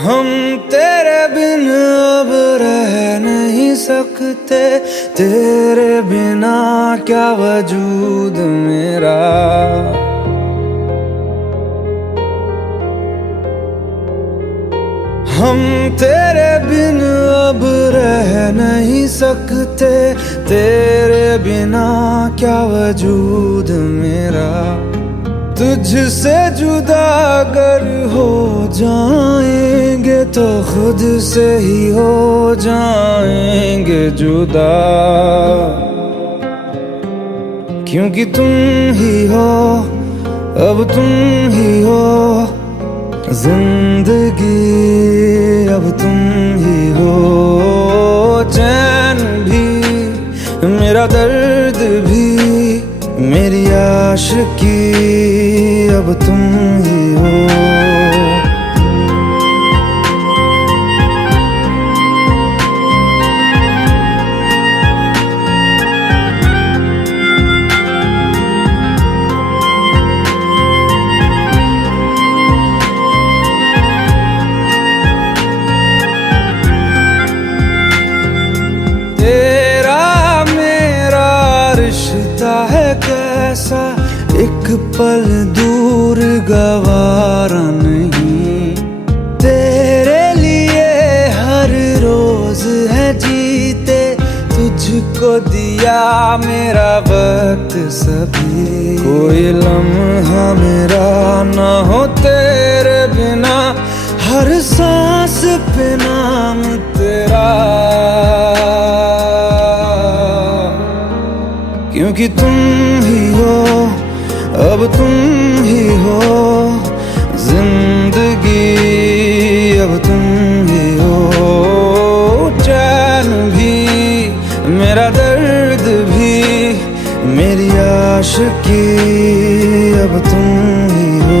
हम तेरे बिन अब रह नहीं सकते, तेरे बिना क्या वजूद मेरा। हम तेरे बिन अब रह नहीं सकते, तेरे बिना क्या वजूद मेरा। तुझसे जुदा अगर हो जाएंगे तो खुद से ही हो जाएंगे जुदा, क्योंकि तुम ही हो, अब तुम ही हो जिंदगी, अब तुम ही हो। चैन भी मेरा दर्द भी मेरी आशिकी, अब तुम ही हो। कैसा एक पल दूर गवारा नहीं, तेरे लिए हर रोज है जीते, तुझको दिया मेरा वक्त सभी। कोई लम्हा मेरा ना हो तेरे बिना, हर सांस पे नाम तेरा, क्योंकि तुम ही हो, अब तुम ही हो जिंदगी, अब तुम ही हो। चैन भी मेरा दर्द भी मेरी आशिकी, अब तुम ही हो।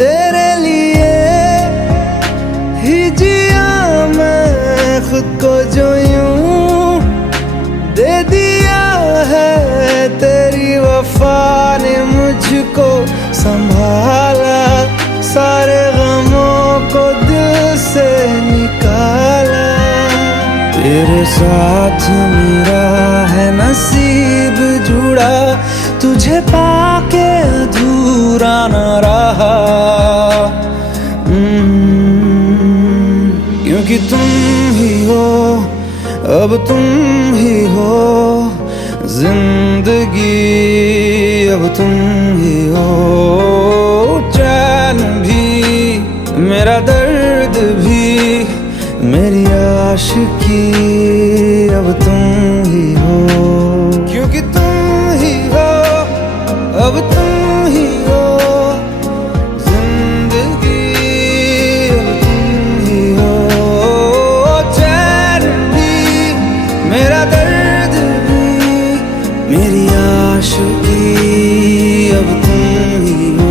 तेरे लिए ही जिया मैं खुद को, जो यूं दे दिया है तेरी वफा ने मुझको संभाला, सारे गमों को दिल से निकाला। तेरे साथ मेरा है नसीब जुड़ा, तुझे पाके अधूरा न रहा, क्योंकि तुम ही हो, अब तुम ही हो जिंदगी, अब तुम ही हो। चैन भी मेरा दर्द भी मेरी आशिकी, अब तुम ही हो, क्योंकि तुम ही हो, अब तुम ही हो जिंदगी, अब तुम ही हो। चैन भी मेरा दर्द भी मेरी आशिकी, अब तुम ही हो।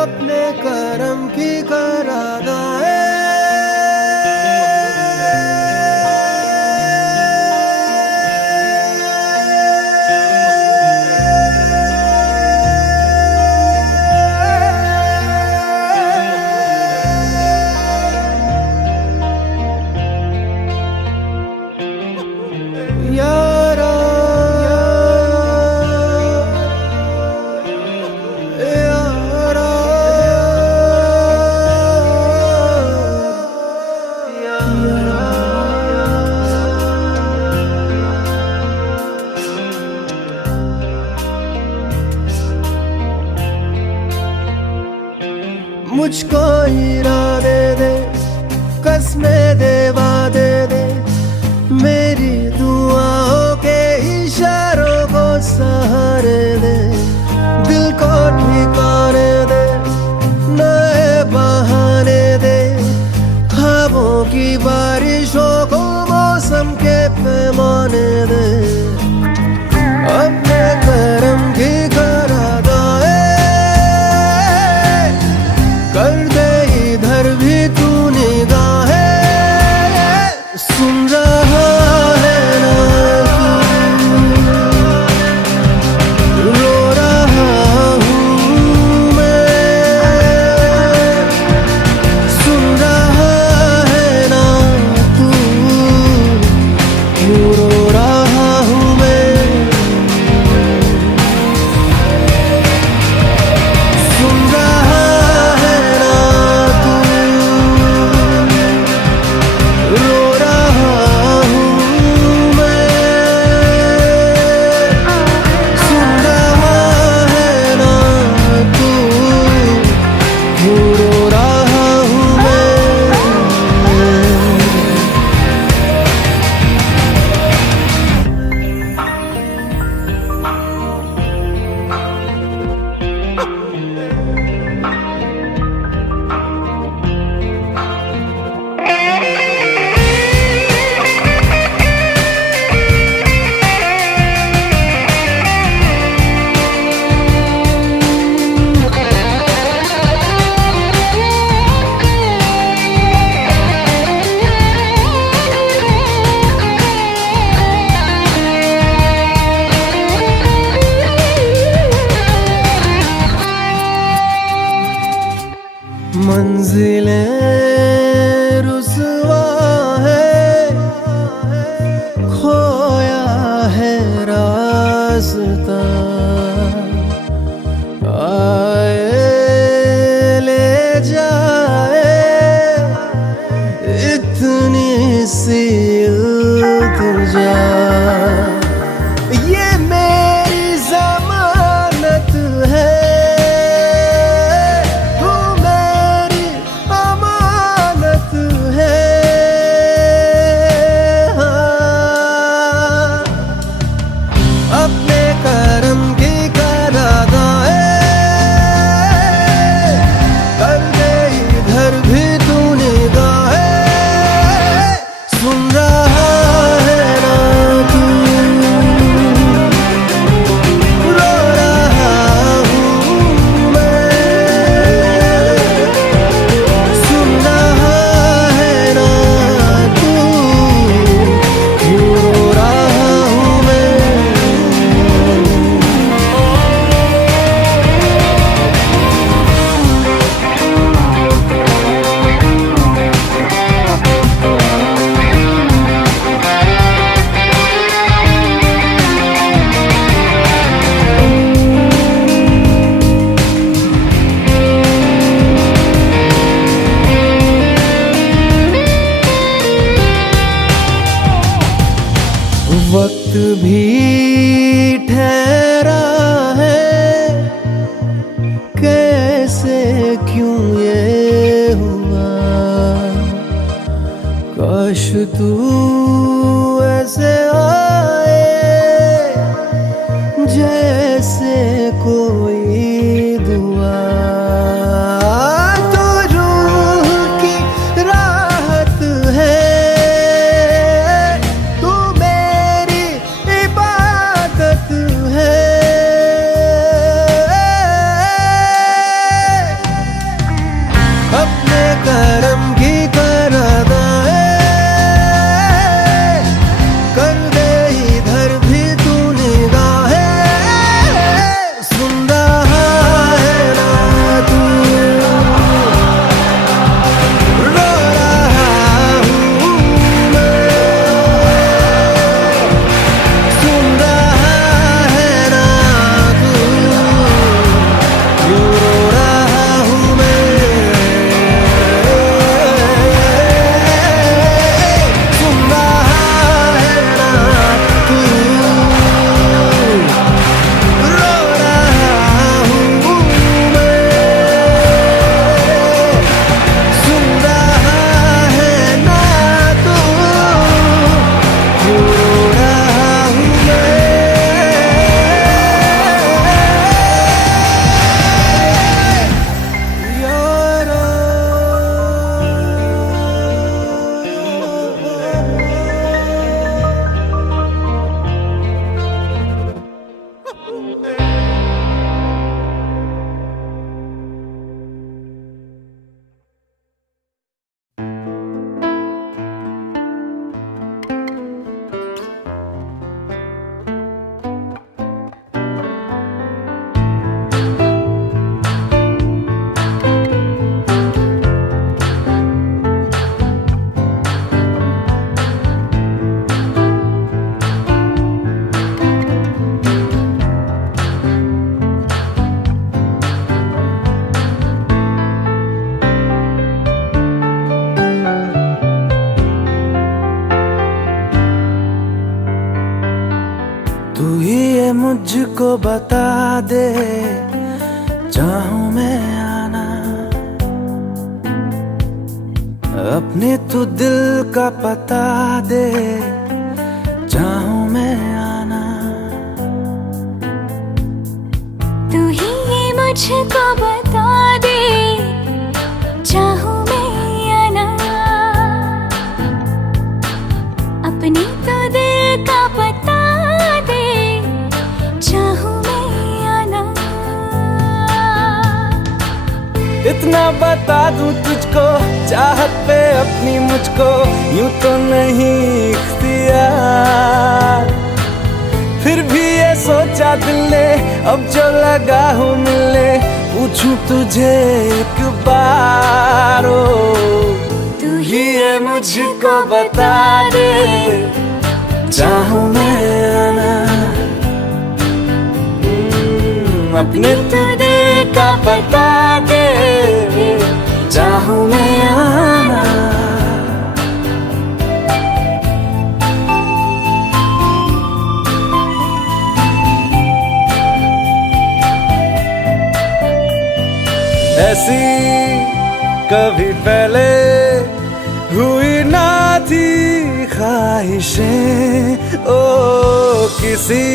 अपने करम की करादाए, यारा यारा मुझको इरादे दे, कसमें दे, वादे दे, मेरी दुआओं के इशारों को सहारे दे, दिल को ठिकाने दे, नए बहाने दे, ख्वाबों की बारिशों को मौसम के पैमाने दे, अपने करम की करादाए कर दे इधर भी तू निगाहें। सुन रहा है ना तू, रो रहा हूँ मैं। सुन रहा है ना तू, क्यों रो रहा हूँ मैं। सुन रहा है ना तू, रो रहा हूँ मैं। सुन रहा है ना तू, क्यों रो रहा हूँ मैं। मंजिलें रुसवा है, खोया है रास्ता, आए ले जाए इतनी सी इल्तिजा। ये मेरी जमानत है, तू मेरी अमानत है। हाँ, अपने करम की करादाए कर दे इधर भी तू निगाहें। सुन रहा है ना तू, रो रहा हूँ मैं। सुन रहा है ना तू, क्यों रो रहा हूँ मैं। वक्त भी ठहरा है, कैसे क्यों ये हुआ। काश तू ऐसे आए जैसे कोई दुआ। तो रूह की राहत है, तू मेरी इबादत मुझको बता दे, चाहूं मैं आना अपने तू दिल का पता दे, चाहूं मैं आना। तू ही मुझको बता दे, चाहूं मैं आना अपने तो दिल का पता दे, चाहूं मैं आना। इतना बता दूं तुझको, चाहत पे अपनी मुझको यूं तो नहीं इख्तियार, फिर भी ये सोचा दिल ने अब जो लगा हूँ मिलने, पूछूं तुझे एक बार। ओ तू ही ये मुझको बता दे, चाहूं मैं आना अपने तो दिल का पता दे, चाहूं मैं आना। ऐसी कभी पहले हुई ना थी ख्वाहिशें, ओ किसी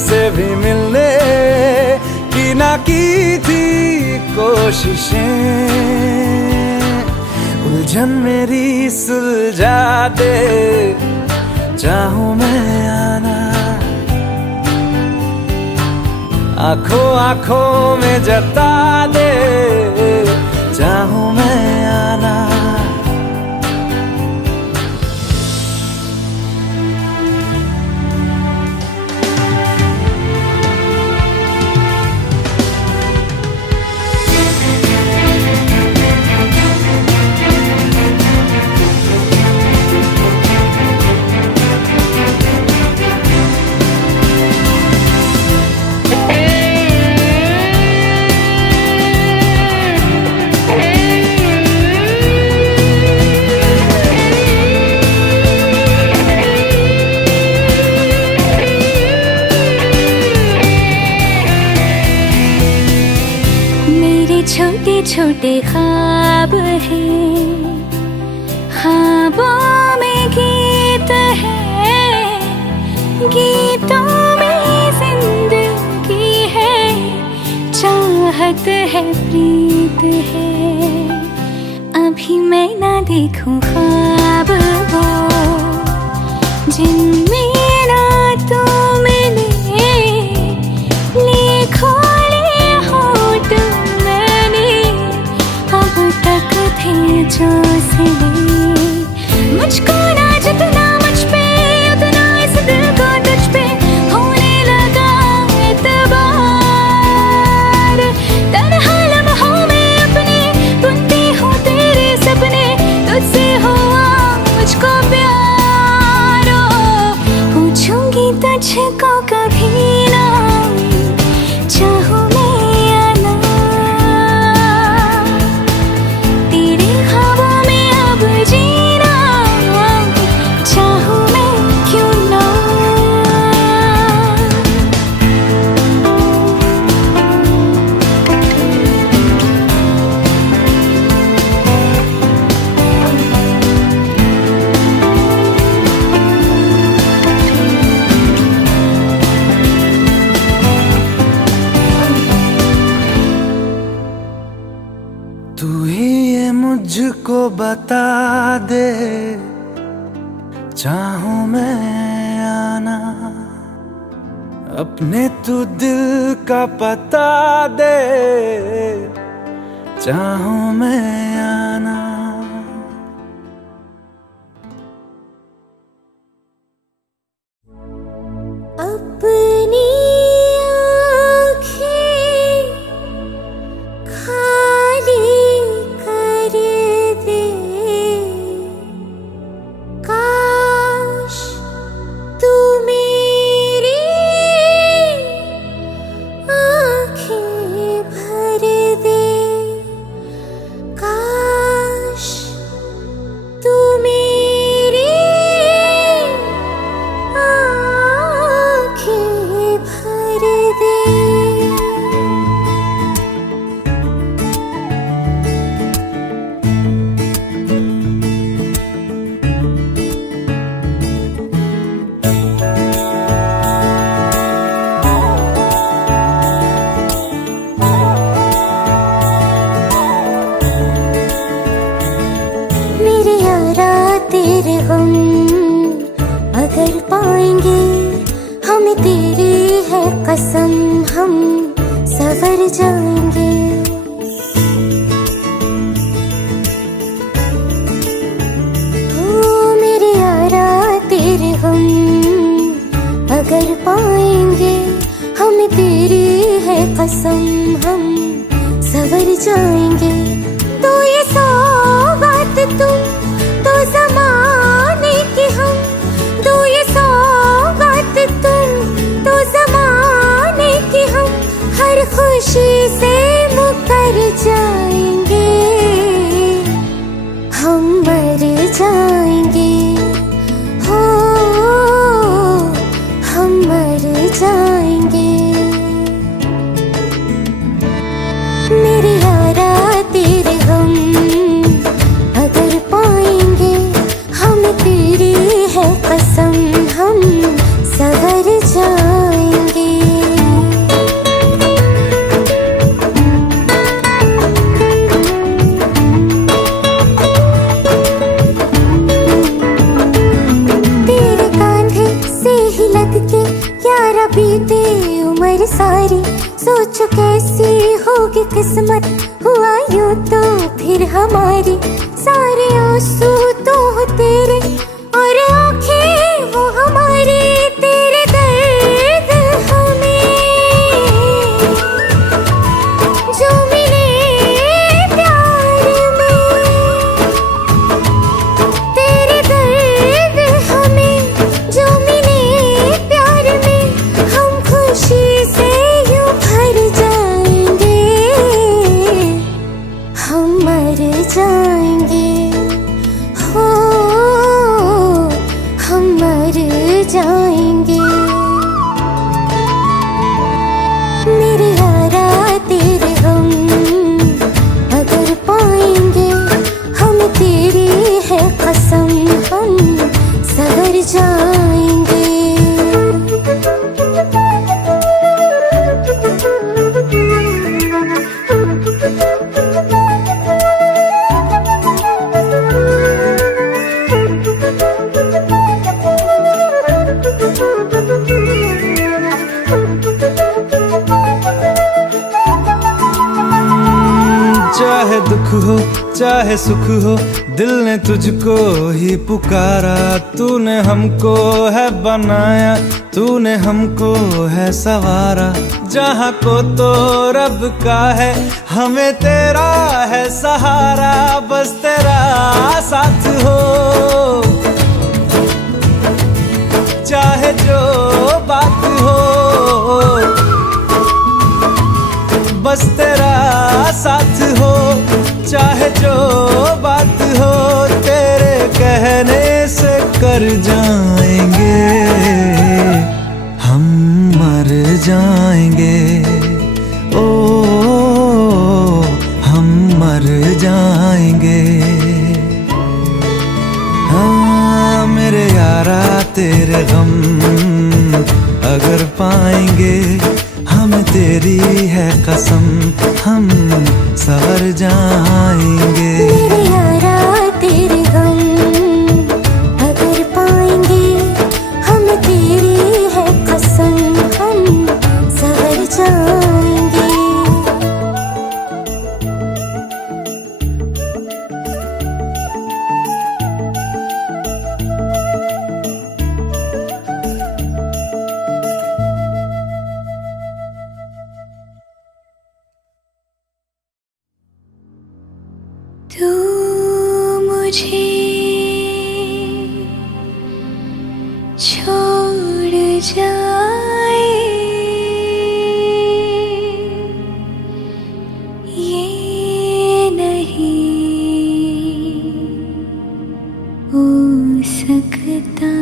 से भी मिलने की ना की थी कोशिशें, उलझन मेरी सुलझा दे, चाहूं मैं आना आंखों आंखों में जता दे, चाहूं मैं आना। छोटे छोटे ख्वाब हैं, ख्वाबों में गीत है, गीतों में जिंदगी है, चाहत है प्रीत है। अभी मैं ना देखूं ख्वाब वो जिनमें ना तू मिले, लिखो जो सिले मुझको ना जितना मुझ पे, उतना इस दिल को तुझ पे होने लगा एतबार। तन्हा लम्हों में अपने बुनती हूँ तेरे सपने, तुझसे हुआ मुझको प्यार। पूछूंगी तुझको कभी ना, चाहूं तू ही ये मुझको बता दे, चाहूं मैं आना अपने तू दिल का पता दे, चाहूं मैं आना। अपनी कसम हम सवर जाएंगे। ओ मेरे यारा तेरे हम अगर पाएंगे, हमें तेरी है कसम हम सवर जाएंगे। तो ये सौगात तुम तो ज़माने की हम, तो ये सौगात तुम तो ज़माने की हम, हर खुशी से मुकर जाएंगे, हम मर जाएंगे, हो हम मर जाएंगे। मेरे यारा तेरे हम अगर पाएंगे, हम तेरी है कसम हम सवर जाएंगे। तेरे कांधे से ही लग के यारा बीते उम्र सारी, सोचो कैसी होगी किस्मत, हुआ यूं तो फिर हमारी। सारे आंसू तो हो तेरे और आंखें वो हमारी, तेरे दर्द हमें जो मिले प्यार में, तेरे दर्द हमें जो मिले प्यार में, हम खुशी से यूं भर जाएंगे, हम मर जाएंगे, हो हम मर जाएंगे। मेरे यारा तेरे हम अगर पाएंगे, हम तेरी है कसम हम सवर जाएंगे। चाहे दुख हो चाहे सुख हो, दिल ने तुझको ही पुकारा। तूने हमको है बनाया, तूने हमको है सवारा। जहाँ को तो रब का है, हमें तेरा है सहारा। बस तेरा साथ हो, चाहे जो बात हो, बस तेरा साथ हो, चाहे जो बात हो। तेरे कहने से कर जाएंगे, हम मर जाएंगे, ओ हम मर जाएंगे। हाँ मेरे यारा तेरे गम अगर पाएंगे, हम तेरी है कसम हम सवर जाएंगे। मेरे यारा तेरे गम अगर पाएंगे, हम तेरी है कसम हम सवर जाएंगे। तू मुझे छोड़ जाए, ये नहीं हो सकता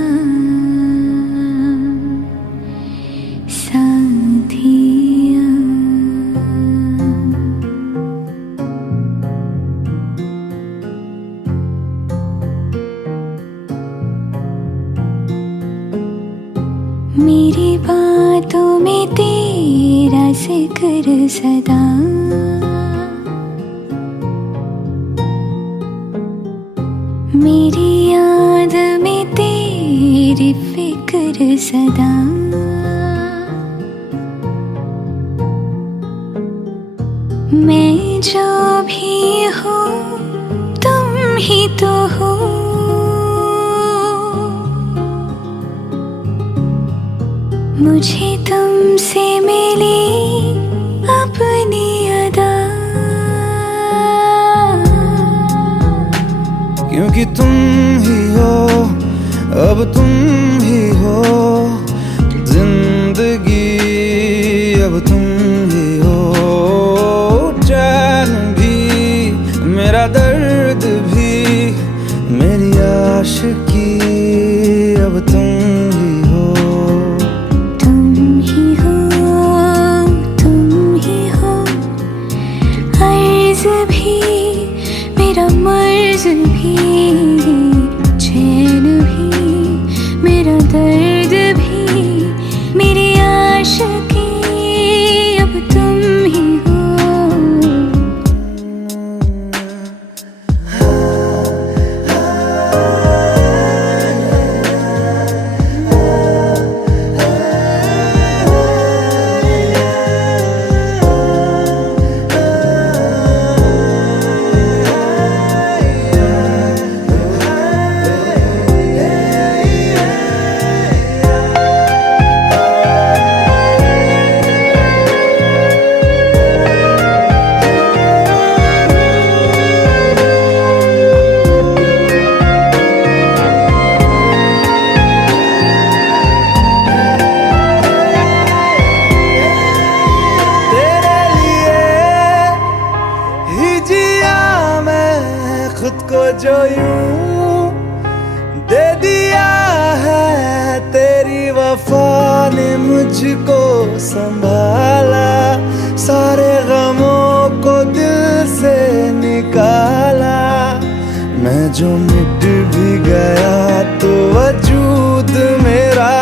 साथिया। मेरी बातों में तेरा जिक्र सदा, मेरी याद में तेरी फिक्र सदा। मैं जो भी हूँ तुम ही तो हो। मुझे तुमसे मिली अपनी अदा, क्योंकि तुम ही हो, अब तुम ही हो जिंदगी, अब तुम ही हो चैन भी, मेरा दर्द भी, मेरी आशिकी, अब तुम ही हो। तुम ही हो, तुम ही हो, अर्ज भी, मेरा मर्ज भी, चैन भी, मेरा दर्द भी, मेरी आशिकी, अब तुम ही हो। खुद को जो यूं दे दिया है, तेरी वफा ने मुझको संभाला, सारे गमों को दिल से निकाला। मैं जो मिट भी गया तो वजूद मेरा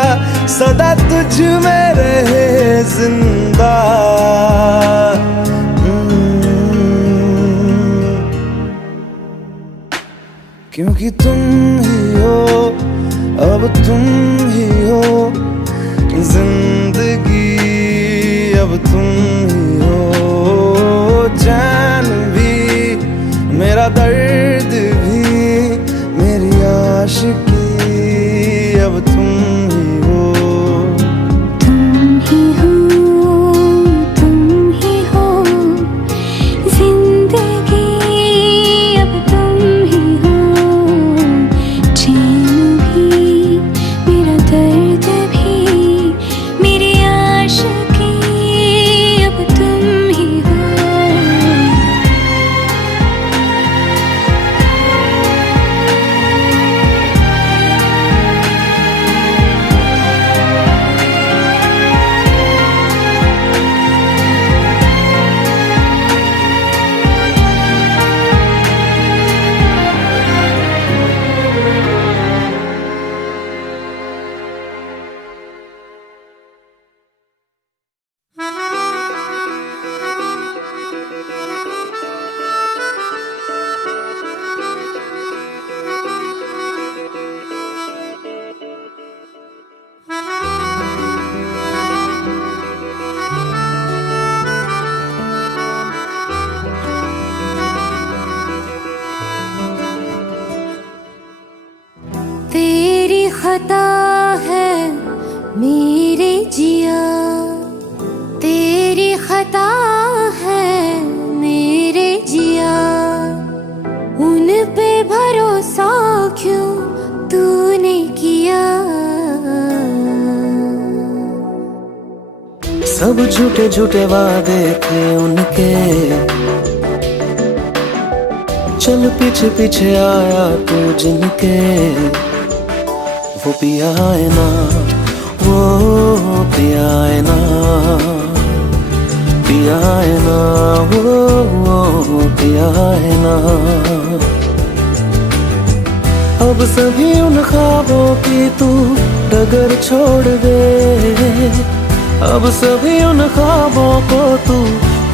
सदा तुझ में रहे जिंदा। क्योंकि तुम ही हो, अब तुम ही हो जिंदगी, अब तुम ही हो चैन भी, मेरा दर्द भी, मेरी आशिकी, अब तुम ही हो। तुम ही हो, तुम ही हो जिंदगी, अब तुम ही हो, चैन भी, मेरा दर्द भी, मेरी आशिकी, अब तुम ही हो। तेरी खता है मेरे जिया, तेरी खता है मेरे जिया, उन पे भरोसा क्यों तूने किया। सब झूठे झूठे वादे थे उनके, चल पीछे पीछे आया तू जिनके, वो पिया है ना, वो पिया है ना, पिया है ना, वो पिया है ना। अब सभी उन ख्वाबों की तू डगर छोड़ दे, अब सभी उन ख्वाबों को तू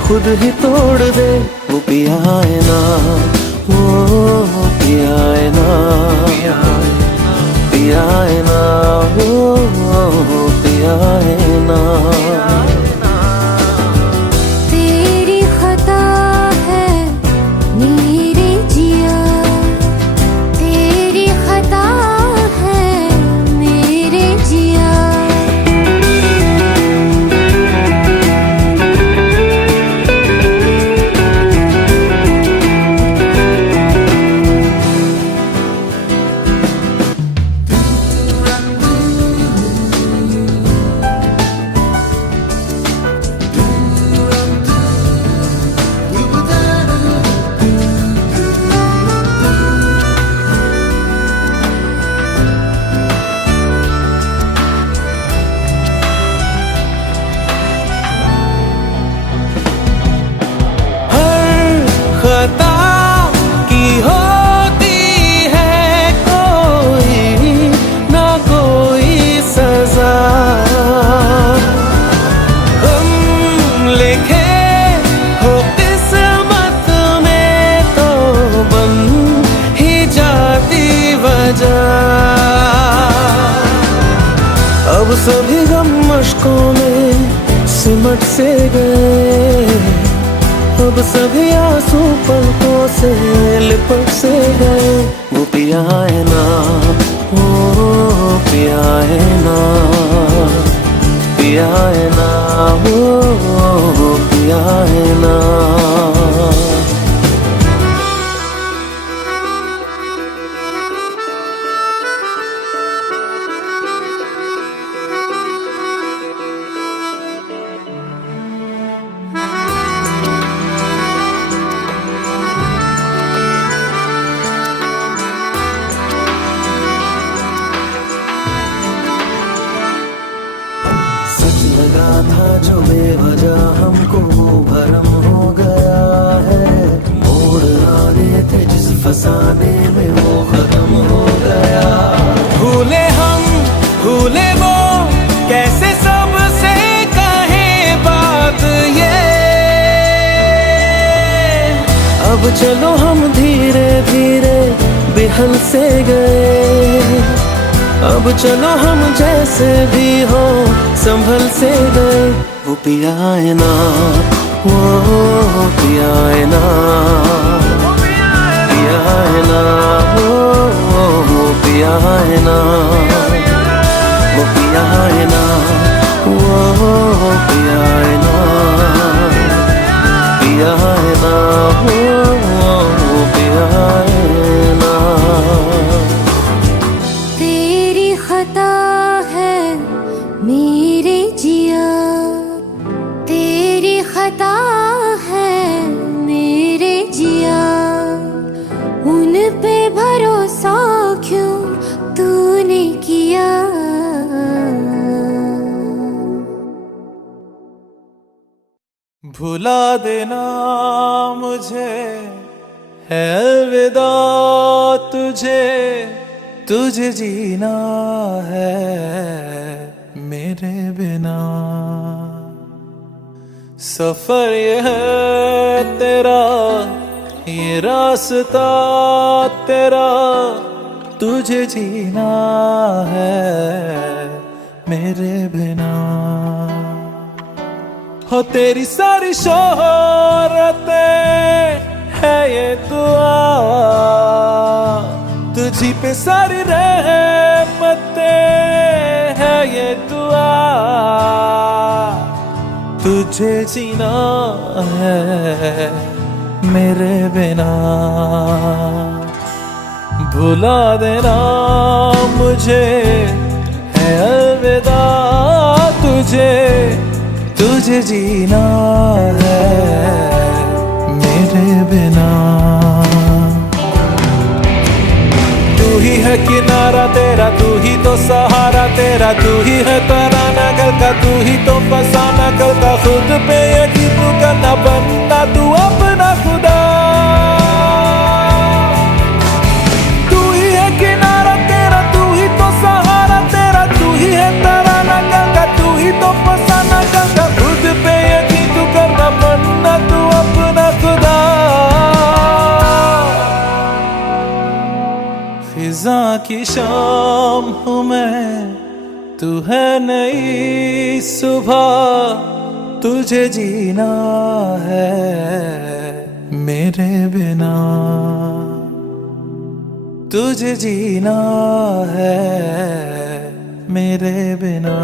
खुद ही तोड़ दे। वो पिया है ना, वो पिया है ना, पिया है ना, वो पिया है ना। तेरी खता सभी गम मशकों में सिमट से गए, अब सभी आंसू पलकों से लिपट से गए। वो पिया है ना, वो पिया है ना, पिया है ना, वो पिया है ना। लगा था जो बेवजह हमको भरम हो गया है, मोड़ आने थे जिस फसाने में वो खत्म हो गया। भूले हम भूले वो, कैसे सबसे कहे बात ये। अब चलो हम धीरे धीरे बिहल से गए, अब चलो हम जैसे भी हो संभल से गए। वो पिया है ना, वो पिया है ना, पिया है ना, वो पिया है ना, वो पिया है ना, वो पिया है ना, पिया है ना, वो पिया है ना। मेरे जिया तेरी खता है, मेरे जिया उन पे भरोसा क्यों तूने किया। भुला देना मुझे है अलविदा तुझे, तुझे जीना है मेरे बिना। सफर ये है तेरा, ये रास्ता तेरा, तुझे जीना है मेरे बिना। हो तेरी सारी शोहरतें है ये दुआ, तुझी पे सारी रहमतें है ये दुआ, तुझे जीना है मेरे बिना। भुला देना मुझे है अलविदा तुझे, तुझे जीना है मेरे बिना। तू ही है किनारा तेरा, तू ही तो सहारा तेरा, तू ही है तराना कल का, तू ही तो फसाना कल का। खुद पे यकीन तू करना, बनना तू अपना खुदा। तू ही है किनारा तेरा, तू ही तो सहारा तेरा, तू ही है तराना कल का, तू ही तो फसाना कल का। खुद पे यकीन तू करना, बनना तू अपना खुदा। फिजा की शाम हूँ मैं, तू है नई सुबह, तुझे जीना है मेरे बिना, तुझे जीना है मेरे बिना।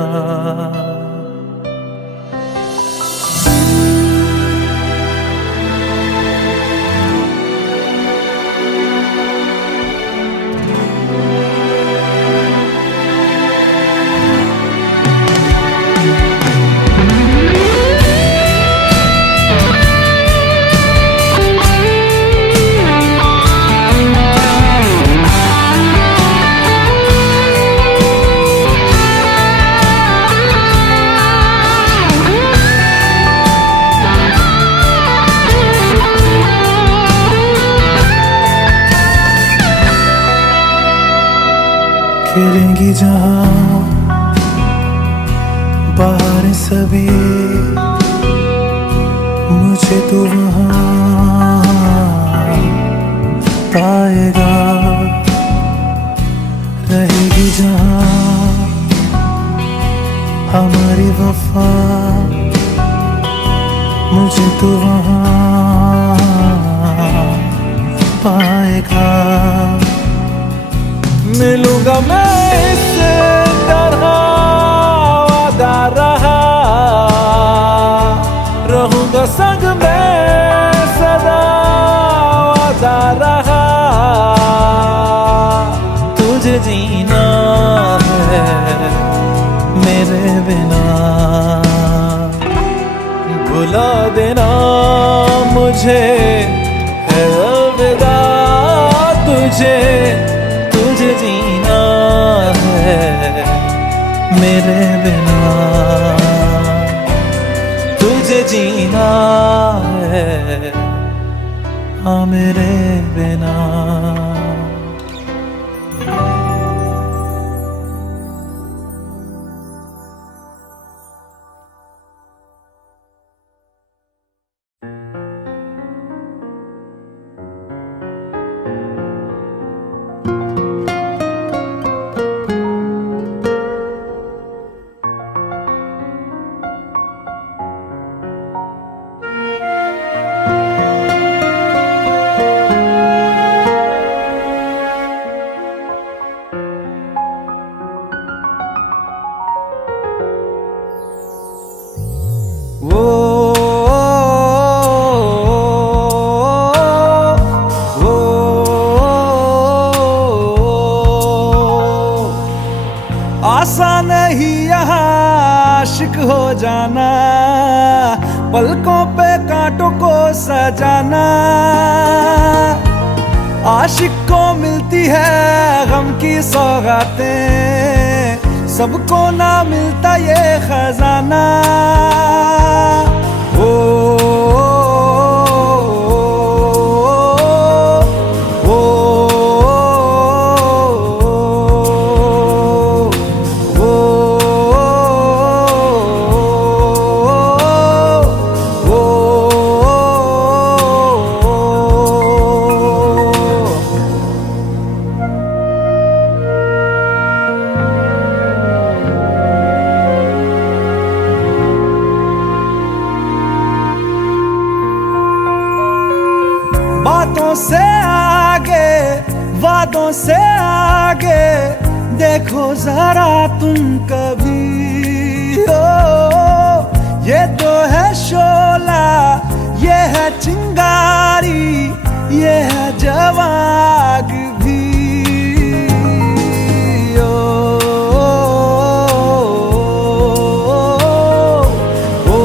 खेलेंगी जहाँ बाहर सभी, मुझे तो वहाँ पाएगा। रहेगी जहाँ तू वहाँ पाएगा। मिलूंगा मैं इससे तरह वादा रहा, रहूंगा संग में सदा वादा रहा। तुझे जीना है मेरे बिना, भुला देना मुझे है अलविदा। तुझे तुझे जीना है मेरे बिना, तुझे जीना है हाँ मेरे बिना। वो आसान नहीं यहाँ आशिक हो जाना, पलकों पे कांटों को सजाना। आशिक को मिलती है गम की सौगातें, सबको ना मिलता ये खजाना। ओ, ओ, ओ, बातों से आगे वादों से आगे देखो जरा तुम कभी। ओ ये तो है शोला, ये है चिंगारी, ये है जवाग भी। ओ, ओ,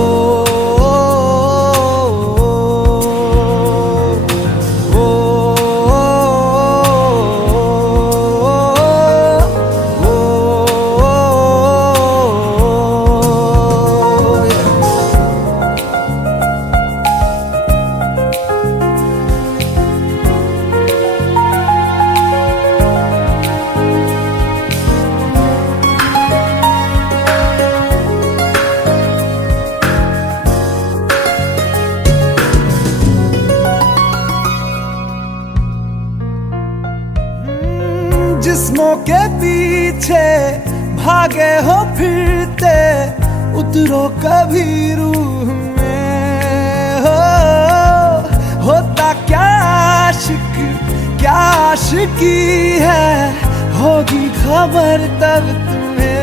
जिस्मों के पीछे भागे हो फिरते, उतरो कभी रूह में। होता क्या आशिक क्या आशिकी है, होगी खबर तब तुम्हें।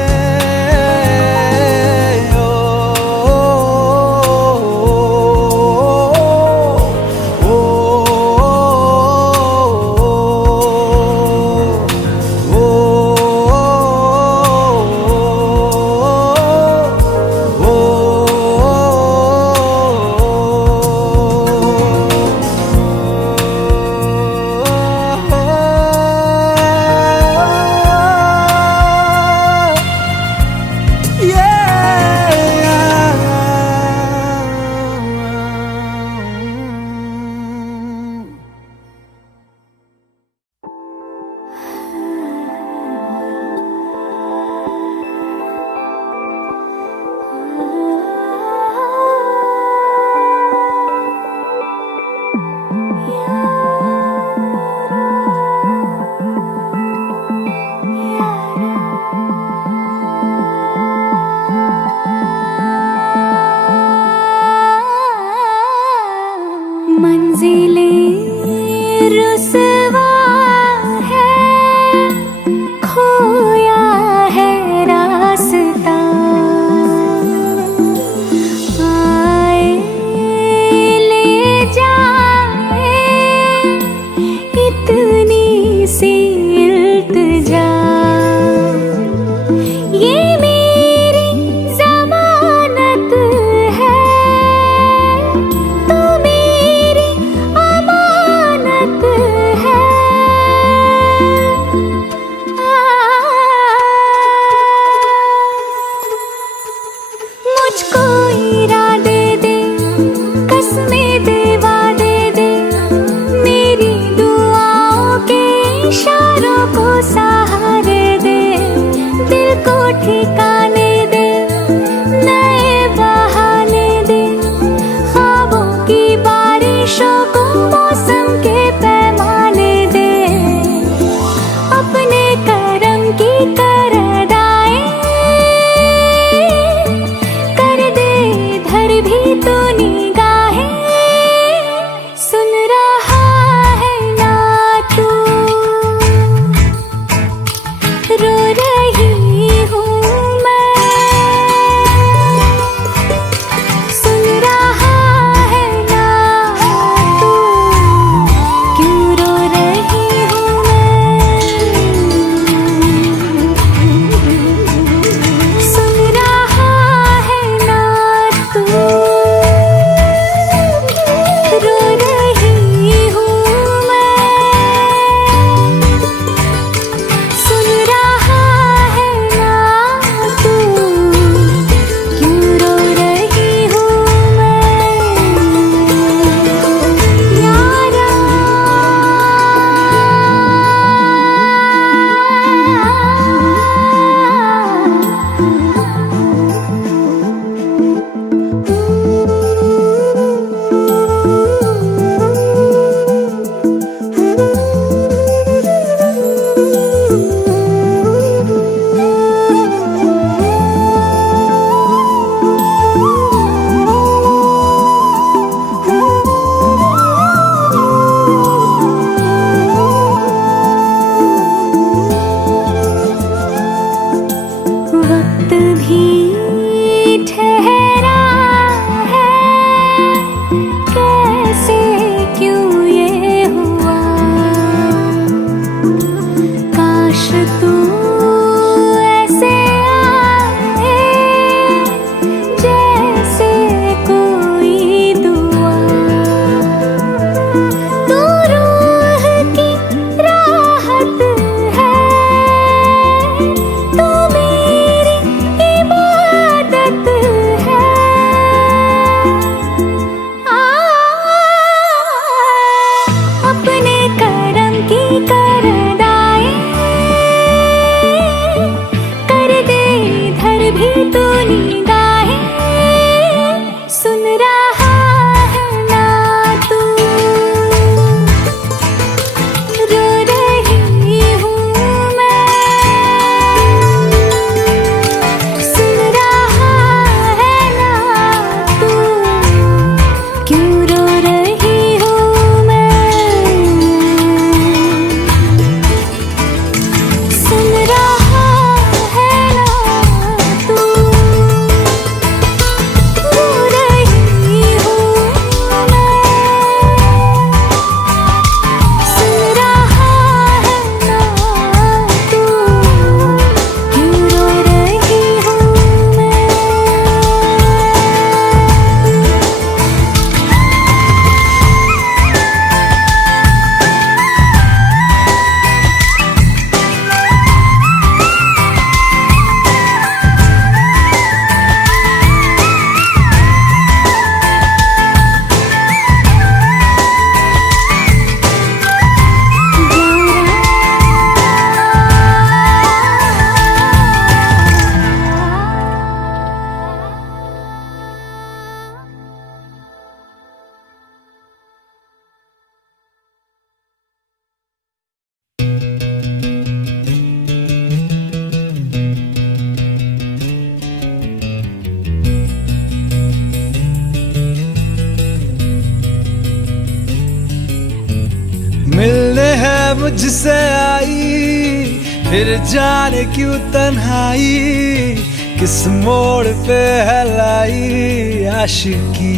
मुझसे आई, फिर जाने क्यों तन्हाई, किस मोड़ पे है लाई आशिकी।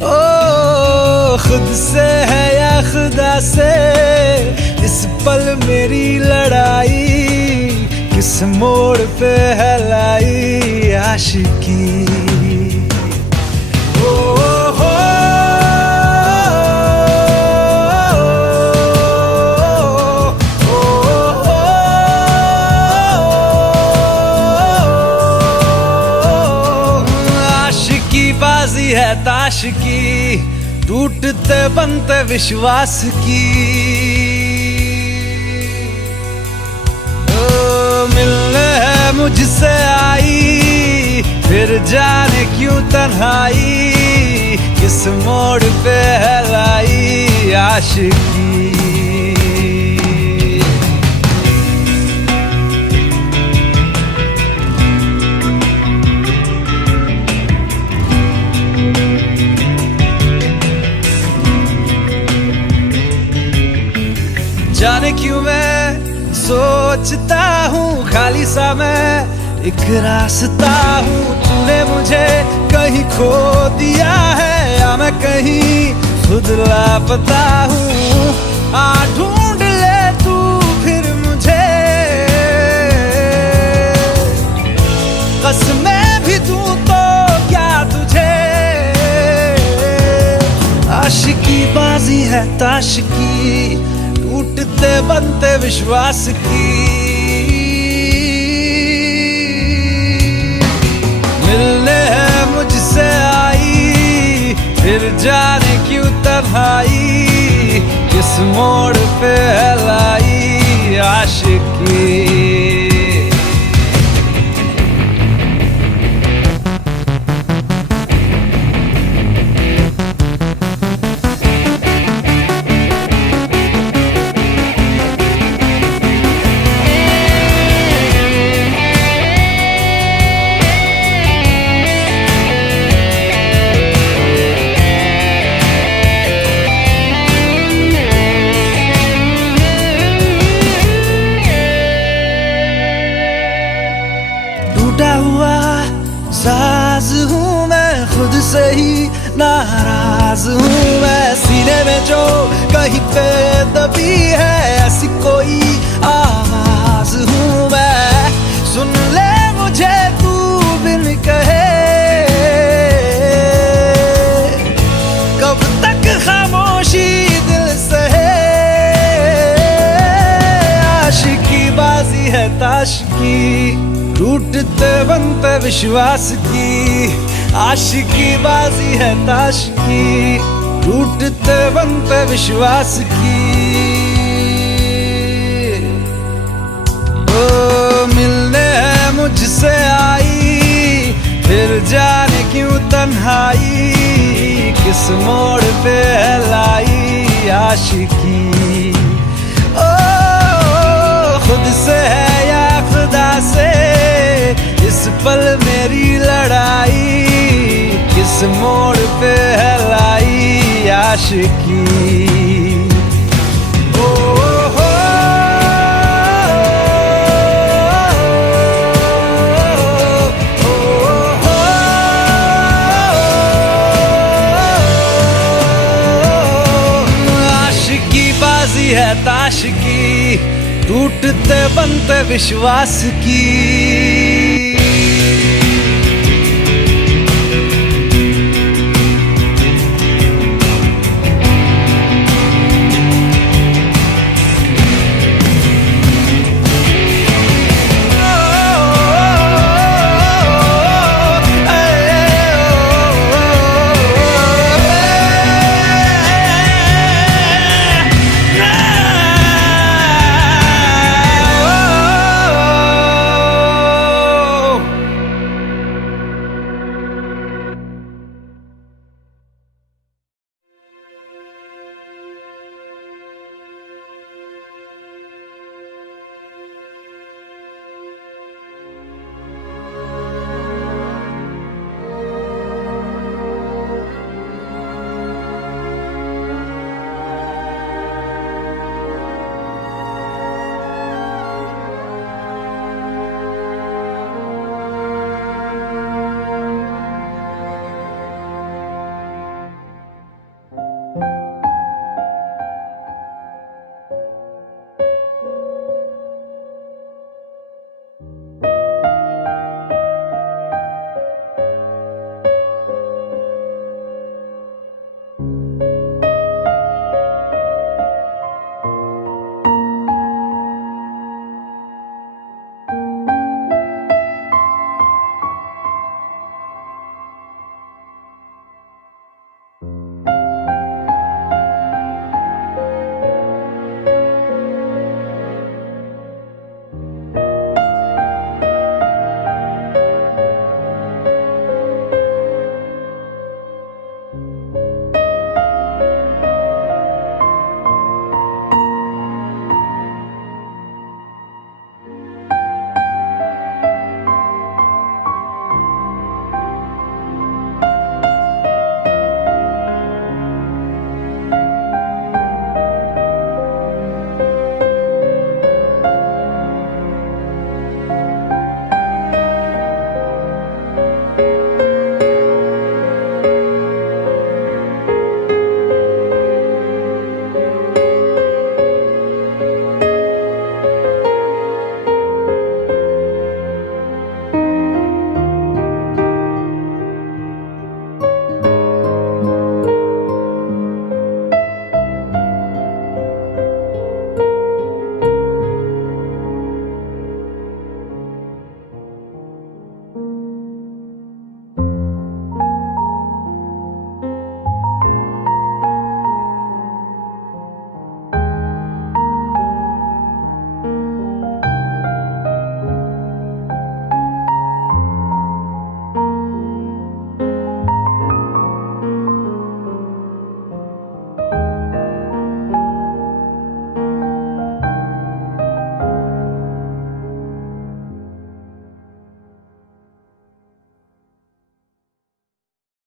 ओ खुद से है या खुदा से, इस पल मेरी लड़ाई, किस मोड़ पे है लाई आशिकी। ओ हो आशिकी बाजी है ताश की, टूटते बनते विश्वास की। मिलने है मुझसे आई, फिर जाने क्यों तन्हाई, किस मोड़ पे है लाई आशिकी। जाने क्यों मैं सोचता हूँ खाली सा मैं एक रास्ता हूँ, तूने मुझे कहीं खो दिया है या मैं कहीं खुद लापता हूँ। आ ढूंढ ले तू फिर मुझे, कसमें भी दूँ तो क्या तुझे। आशिकी बाजी है ताश की, टूटते बनते विश्वास की। मिलने है मुझसे आई, फिर जाने क्यों तन्हाई, किस मोड़ पे है लाई आशिकी। टूटा हुआ साज हूँ मैं, खुद से ही नाराज हूँ मैं। सीने में जो कहीं पे दबी है ऐसी कोई आवाज हूँ मैं। सुन ले मुझे तू बिन कहे, कब तक खामोशी दिल सहे। आशिकी बाजी है ताश की, टूटते बनते विश्वास की। आशिकी बाजी है ताश की, टूटते बनते विश्वास की। ओ मिलने है मुझसे आई, फिर जाने क्यों तन्हाई, किस मोड़ पे है लाई आशिकी। ओ खुद से है या खुदा से, इस पल मेरी लड़ाई, किस मोड़ पे है लाई आशिकी। ओ हो आशिकी बाजी है ताश की, टूटते बनते विश्वास की।